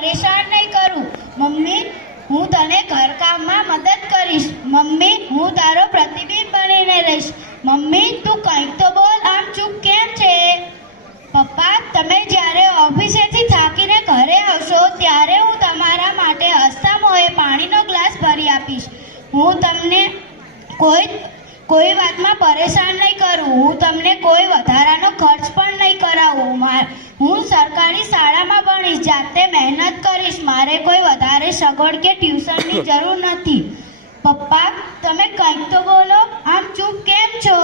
પરેશાન નહીં કરું. મમ્મી, હું તને ઘરકામમાં મદદ કરીશ. મમ્મી, હું તારો પ્રતિબિંબ બનીને રહીશ. મમ્મી, તું કંઈક તો બોલ, આમ ચૂપ કેમ છે? પપ્પા, તમે જ્યારે ઓફિસેથી થાકીને ઘરે આવશો ત્યારે હું તમારા માટે હસતા મોંએ પાણીનો ગ્લાસ ભરી આપીશ. હું તમને કોઈ વાતમાં પરેશાન નહીં કરું. હું તમને કોઈ વધારાનો ખર્ચ પણ નહીં કરાવું. હું સરકારી શાળામાં ભણીશ, જાતે મહેનત કરીશ. મારે કોઈ વધારે સગવડ કે ટ્યુશનની જરૂર નથી. પપ્પા, તમે કંઈક તો બોલો, આમ ચૂપ કેમ છો?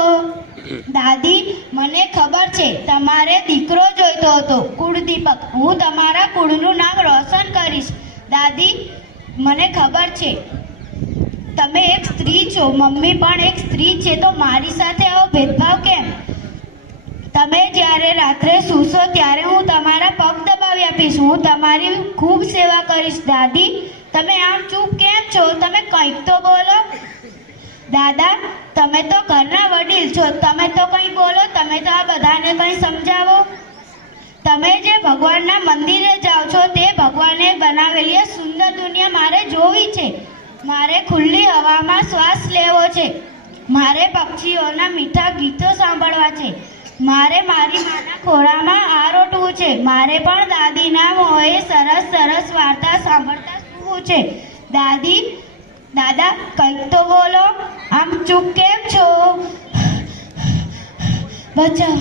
દાદી, મને ખબર છે તમારે દીકરો જોઈતો હતો, કુળદીપક. હું તમારા કુળનું નામ રોશન કરીશ. દાદી, મને ખબર છે તમે એક સ્ત્રી છો, મમ્મી પણ એક સ્ત્રી છે, તો મારી સાથે આવો ભેદભાવ કેમ? તમે જ્યારે રાત્રે સૂશો ત્યારે હું તમારા પગ દબાવી આપીશ. હું તમારી ખૂબ સેવા કરીશ. દાદી, તમે આમ ચૂપ કેમ છો? તમે કંઈક તો બોલો. દાદા, તમે તો ઘરના વડીલ છો, તમે તો કંઈ બોલો. તમે તો આ બધાને કંઈ સમજાવો. તમે જે ભગવાનના મંદિરે જાઓ છો તે ભગવાને બનાવેલી આ સુંદર દુનિયા મારે જોવી છે. મારે ખુલ્લી હવામાં શ્વાસ લેવો છે. મારે પક્ષીઓના મીઠા ગીતો સાંભળવા છે. મારે મારી માના ખોળામાં આરોટવું છે. મારે પણ દાદીના મોંએ સરસ સરસ વાર્તા સાંભળતા સૂવું છે. દાદા, કંઈક તો બોલો, આમ ચૂપ કેમ છો? બચાવ.